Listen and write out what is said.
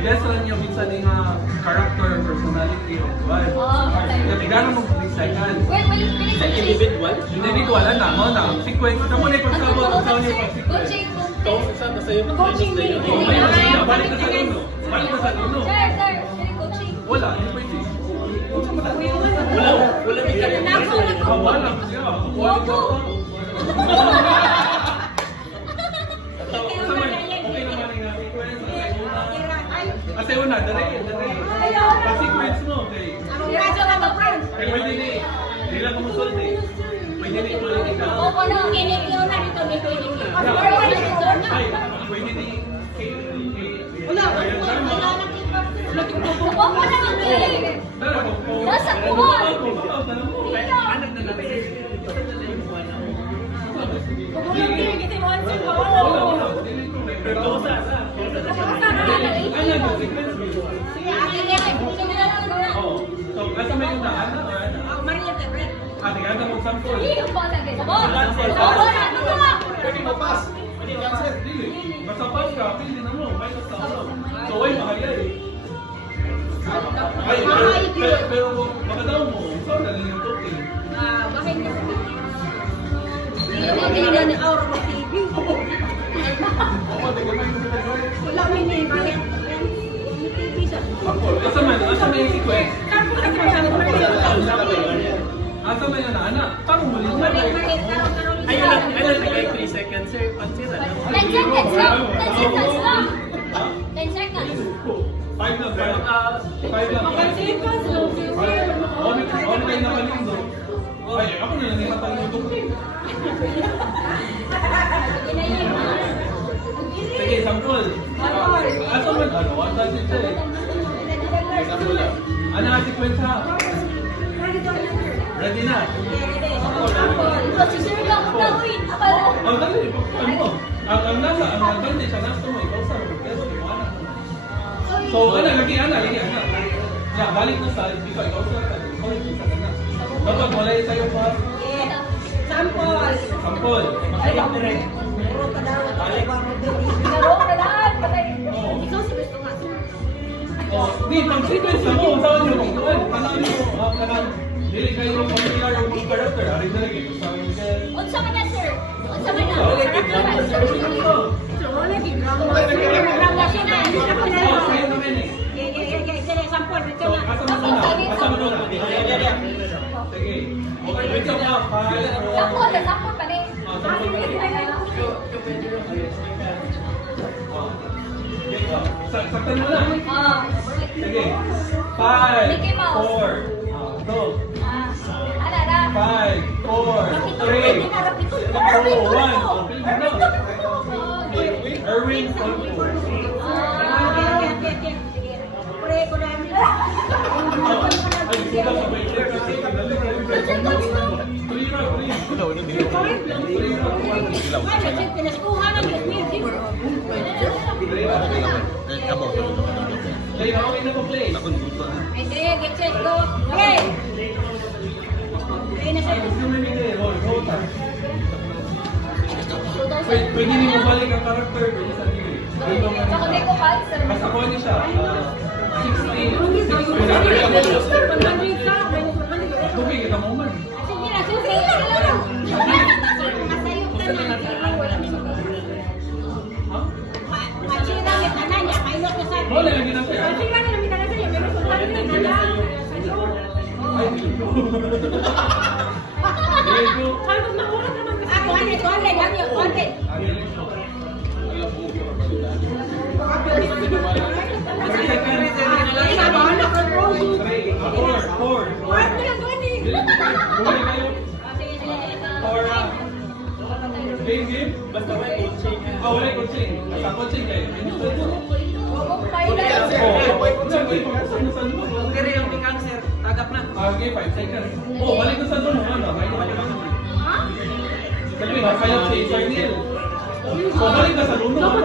i-guess lang niyo minsan nga character, personality, o what. Natiganan mo kung second. Individual? Individual, na mo na. Sequence. Ito mo na yung pagsabot. Ito mo na yung pag-sequence. Ito, isa na sa'yo. Coaching me. Balik ka sa luno. Balik ka sa luno. Sir, coaching. Wala, hindi pwede. Wala may kanya. Wala siya. Wala ka. Okay naman nga sequence. Kasi una, dali. Pag-sequence mo, okay. Kaya pwede ni, hindi lang kumusult eh. Pwede ni, ulit ikaw. Ay, pwede ni, Nasa kuwan. Pwede mapas. Basta pas ka, pili na mo. May basta ano. So, ay, mahaya eh. Ay, pero baka daw mo, ikaw na rin yung toke. Asa man yung sequence? Asa man yung anak? Parang mali na. Ayun lang, like 3 seconds, sir. Pansira na. 10 seconds lang. 10 seconds lang. 10 seconds. 5 lang. 5 lang. Online na kalindo. Ay, ako na lang yung matang sige, sampol. Asa man, ano? Ang tasin siya eh. Ano ang sequence ha? Ready na? Si Sir lang ang gawin. Ang dali, ano mo? Ang nasa, ang nagdali siya nasa mo, ikaw sa request, ikaw anak. So, lagi anak. Ya, balik na sa, ikaw sa anak. Ikaw yung sa anak. Dapat wala yung sa'yo pa. Sampol. Laro ka lahat. Ni, pag sequence na mo, saan nyo kung tuwan? Tanaan nyo, kanang, dili kayo familiar yung character. Ari na lagi, gusto nyo siya. Unsa man na, sir? Unsa man na? Sige. Okay, wait lang pa. Sampol pa rin. Saktan mo na. Sige. 5, 4, 5, 4, 3, 2, 1. Erwin, pwede niyo balik ang character, pwede sa niyo. Ako di ko cancer. Basta ko niyo siya. 60. Tubig, kita mo man. Sige na, sige na. Wala lagi na siya. Game? Basta may coaching. Wala coaching. Basta coaching kayo. Kaya yung cancer, tagap na. Okay, 5 seconds. Balik ko sa doon. Sabi, kaya si Sir Neil. Balik ka sa luno. Dapat